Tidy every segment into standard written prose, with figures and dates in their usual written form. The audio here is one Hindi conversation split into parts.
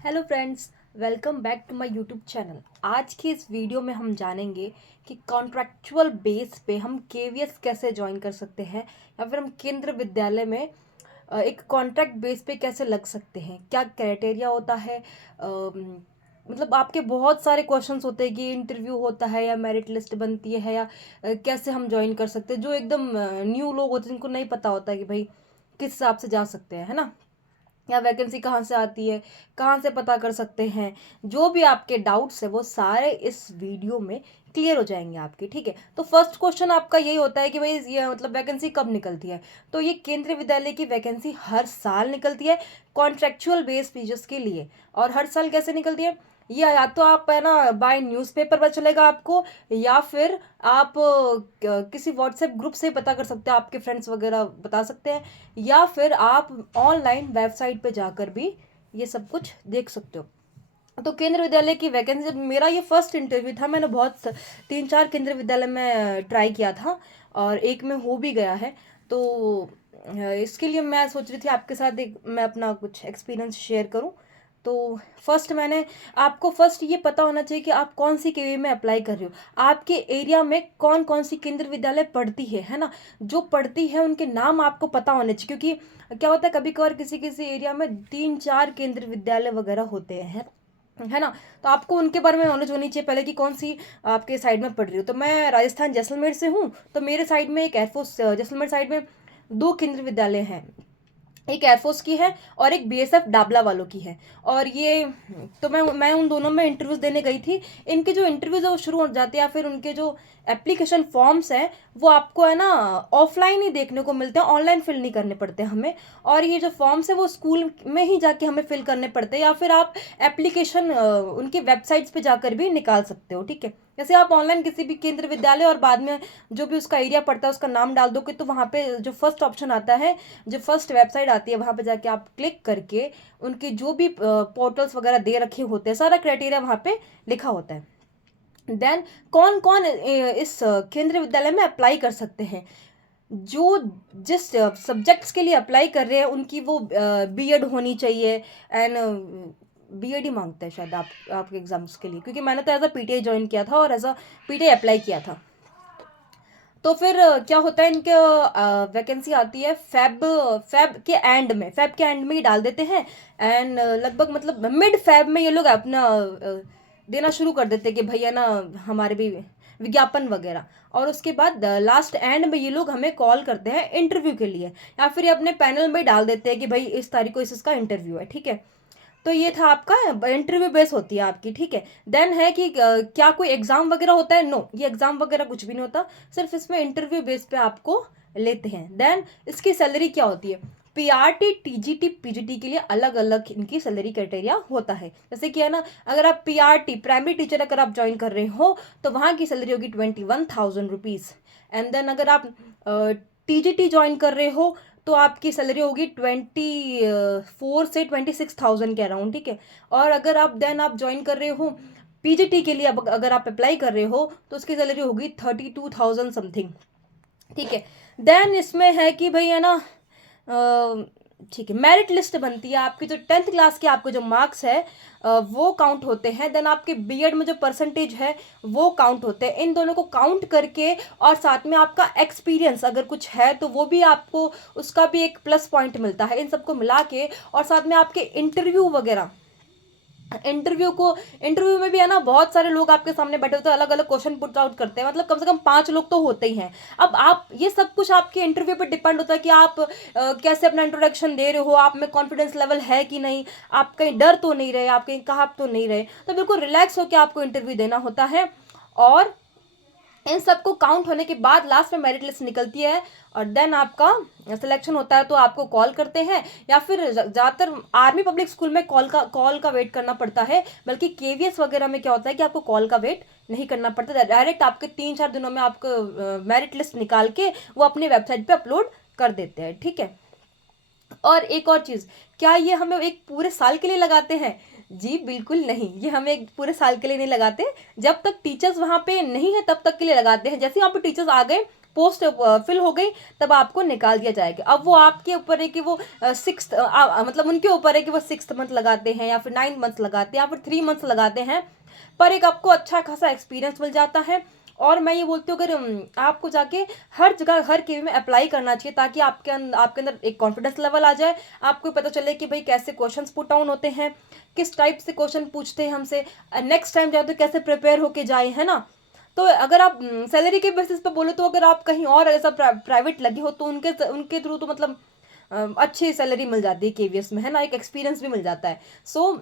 Hello friends, welcome back to my YouTube channel. आज की इस वीडियो में हम जानेंगे कि कॉन्ट्रैक्चुअल बेस पे हम केवीएस कैसे ज्वाइन कर सकते हैं या फिर हम केंद्र विद्यालय में एक कॉन्ट्रैक्ट बेस पे कैसे लग सकते हैं। क्या क्राइटेरिया होता है, मतलब आपके बहुत सारे क्वेश्चंस होते हैं कि इंटरव्यू होता है या मेरिट लिस्ट बनती है या कैसे हम ज्वाइन कर सकते हैं। जो एकदम न्यू लोग होते हैं जिनको नहीं पता होता है कि भाई किस हिसाब से जा सकते हैं, है ना, या वैकेंसी कहाँ से आती है, कहाँ से पता कर सकते हैं। जो भी आपके डाउट्स है वो सारे इस वीडियो में क्लियर हो जाएंगे आपके। ठीक है, तो फर्स्ट क्वेश्चन आपका यही होता है कि भाई ये मतलब वैकेंसी कब निकलती है। तो ये केंद्रीय विद्यालय की वैकेंसी हर साल निकलती है कॉन्ट्रेक्चुअल बेस टीचर्स के लिए। और हर साल कैसे निकलती है, ये या तो आप है ना बाय न्यूज़पेपर पर चलेगा आपको, या फिर आप किसी व्हाट्सएप ग्रुप से पता कर सकते हैं, आपके फ्रेंड्स वगैरह बता सकते हैं, या फिर आप ऑनलाइन वेबसाइट पे जाकर भी ये सब कुछ देख सकते हो। तो केंद्र विद्यालय की वैकेंसी, जब मेरा ये फर्स्ट इंटरव्यू था, मैंने बहुत 3-4 केंद्र विद्यालय में ट्राई किया था और एक में हो भी गया है। तो इसके लिए मैं सोच रही थी आपके साथ एक मैं अपना कुछ एक्सपीरियंस शेयर करूं। तो फर्स्ट मैंने आपको फर्स्ट ये पता होना चाहिए कि आप कौन सी केवी में अप्लाई कर रहे हो, आपके एरिया में कौन कौन सी केंद्र विद्यालय पढ़ती है ना। जो पढ़ती है उनके नाम आपको पता होने चाहिए, क्योंकि क्या होता है कभी कभार किसी किसी एरिया में 3-4 केंद्र विद्यालय वगैरह होते हैं, है ना। तो आपको उनके बारे में नॉलेज होनी चाहिए पहले कि कौन सी आपके साइड में पढ़ रही हो। तो मैं राजस्थान जैसलमेर से हूँ, तो मेरे साइड में एक एयरफोर्स जैसलमेर साइड में 2 केंद्र विद्यालय हैं। एक एयरफोर्स की है और एक बीएसएफ डाबला वालों की है। और ये तो मैं उन दोनों में इंटरव्यूज देने गई थी। इनके जो इंटरव्यूज है वो शुरू हो जाते हैं, या फिर उनके जो एप्लीकेशन फॉर्म्स हैं वो आपको है ना ऑफलाइन ही देखने को मिलते हैं, ऑनलाइन फिल नहीं करने पड़ते हमें। और ये जो फॉर्म्स है वो स्कूल में ही जाके हमें फिल करने पड़ते हैं, या फिर आप एप्लीकेशन उनकी वेबसाइट्स पे जाकर भी निकाल सकते हो। ठीक है, जैसे आप ऑनलाइन किसी भी केंद्र विद्यालय और बाद में जो भी उसका एरिया पड़ता है उसका नाम डाल दोगे, तो वहाँ पे जो फर्स्ट ऑप्शन आता है, जो फर्स्ट वेबसाइट आती है, वहाँ पे जाके आप क्लिक करके उनके जो भी पोर्टल्स वगैरह दे रखे होते हैं, सारा क्राइटेरिया वहाँ पे लिखा होता है। देन कौन कौन इस केंद्रीय विद्यालय में अप्लाई कर सकते हैं। जो जिस सब्जेक्ट्स के लिए अप्लाई कर रहे हैं उनकी वो बीएड होनी चाहिए। एंड बीएड ही मांगते हैं शायद आपके एग्जाम्स के लिए, क्योंकि मैंने तो एज अ पीटीआई ज्वाइन किया था और एज अ पीटीआई अप्लाई किया था। तो फिर क्या होता है, इनके वैकेंसी आती है फैब के एंड में ही डाल देते हैं। एंड लगभग मतलब मिड फैब में ये लोग अपना देना शुरू कर देते हैं कि भैया ना हमारे भी विज्ञापन वगैरह। और उसके बाद लास्ट एंड में ये लोग हमें कॉल करते हैं इंटरव्यू के लिए, या फिर ये अपने पैनल में डाल देते हैं कि भाई इस तारीख को इसका इंटरव्यू है। ठीक है, तो ये था आपका इंटरव्यू बेस होती है आपकी। ठीक है, देन है कि क्या कोई एग्जाम वगैरह होता है। नो, ये एग्जाम वगैरह कुछ भी नहीं होता, सिर्फ इसमें इंटरव्यू बेस पे आपको लेते हैं। देन इसकी सैलरी क्या होती है, पीआरटी टीजीटी पीजीटी के लिए अलग अलग इनकी सैलरी क्राइटेरिया होता है। जैसे कि है ना, अगर आप पीआरटी प्राइमरी टीचर अगर आप ज्वाइन कर रहे हो तो वहाँ की सैलरी होगी 21,000 रुपीज़। एंड देन अगर आप टीजीटी ज्वाइन कर रहे हो तो आपकी सैलरी होगी 24 से 26,000 के अराउंड। ठीक है, और अगर आप देन आप ज्वाइन कर रहे हो पीजीटी के लिए, अब अगर आप अप्लाई कर रहे हो तो उसकी सैलरी होगी 32,000 समथिंग। ठीक है, देन इसमें है कि भाई है ना, ठीक है, मेरिट लिस्ट बनती है आपकी। जो 10th क्लास के आपके जो मार्क्स है वो काउंट होते हैं। देन आपके बीएड में जो परसेंटेज है वो काउंट होते हैं। इन दोनों को काउंट करके और साथ में आपका एक्सपीरियंस अगर कुछ है तो वो भी आपको, उसका भी एक प्लस पॉइंट मिलता है। इन सबको मिला के और साथ में आपके इंटरव्यू वगैरह, इंटरव्यू में भी है ना बहुत सारे लोग आपके सामने बैठे होते हैं, अलग अलग क्वेश्चन पुट आउट करते हैं, मतलब कम से कम 5 लोग तो होते ही हैं। अब आप ये सब कुछ आपके इंटरव्यू पे डिपेंड होता है कि आप कैसे अपना इंट्रोडक्शन दे रहे हो, आप में कॉन्फिडेंस लेवल है कि नहीं, आप कहीं डर तो नहीं रहे, आप कहीं कहा तो नहीं रहे। तो बिल्कुल रिलैक्स होकर आपको इंटरव्यू देना होता है। और इन सबको काउंट होने के बाद लास्ट में मेरिट लिस्ट निकलती है और देन आपका सिलेक्शन होता है, तो आपको कॉल करते हैं, या फिर ज़्यादातर आर्मी पब्लिक स्कूल में कॉल का वेट करना पड़ता है। बल्कि केवीएस वगैरह में क्या होता है कि आपको कॉल का वेट नहीं करना पड़ता, डायरेक्ट आपके 3-4 दिनों में आपको मेरिट लिस्ट निकाल के वो अपनी वेबसाइट पे अपलोड कर देते हैं। ठीक है, और एक और चीज़, क्या ये हमें एक पूरे साल के लिए लगाते हैं? जी बिल्कुल नहीं, ये हमें एक पूरे साल के लिए नहीं लगाते। जब तक टीचर्स वहाँ पे नहीं है तब तक के लिए लगाते हैं। जैसे वहाँ पे टीचर्स आ गए पोस्ट फिल हो गई तब आपको निकाल दिया जाएगा। अब वो आपके ऊपर है कि वो सिक्स मतलब उनके ऊपर है कि वो 6th मंथ लगाते हैं या फिर 9 मंथ लगाते हैं या फिर 3 मंथ्स लगाते हैं, पर एक आपको अच्छा खासा एक्सपीरियंस मिल जाता है। और मैं ये बोलती हूँ अगर आपको जाके हर जगह हर केवी में अप्लाई करना चाहिए, ताकि आपके अंदर एक कॉन्फिडेंस लेवल आ जाए, आपको पता चले कि भाई कैसे क्वेश्चंस पुट डाउन होते हैं, किस टाइप से क्वेश्चन पूछते हैं हमसे, नेक्स्ट टाइम जाए तो कैसे प्रिपेयर होके जाए, है ना। तो अगर आप सैलरी के बेसिस पे बोले तो अगर आप कहीं और ऐसा प्राइवेट लगे हो तो उनके उनके थ्रू तो मतलब अच्छी सैलरी मिल जाती है केवीएस में, है ना, एक एक्सपीरियंस भी मिल जाता है। सो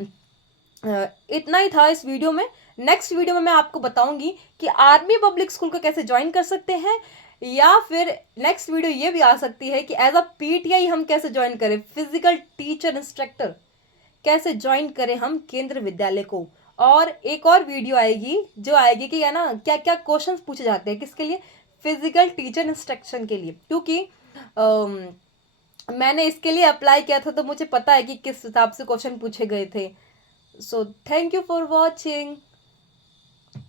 इतना ही था इस वीडियो में। नेक्स्ट वीडियो में मैं आपको बताऊंगी कि आर्मी पब्लिक स्कूल को कैसे ज्वाइन कर सकते हैं, या फिर नेक्स्ट वीडियो ये भी आ सकती है कि एज अ पीटीआई हम कैसे ज्वाइन करें, फिजिकल टीचर इंस्ट्रक्टर कैसे ज्वाइन करें हम केंद्र विद्यालय को। और एक और वीडियो आएगी जो आएगी कि है ना क्या क्या क्वेश्चंस पूछे जाते हैं किसके लिए, फिजिकल टीचर इंस्ट्रक्शन के लिए, क्योंकि मैंने इसके लिए अप्लाई किया था तो मुझे पता है कि किस हिसाब से क्वेश्चन पूछे गए थे। So thank you for watching.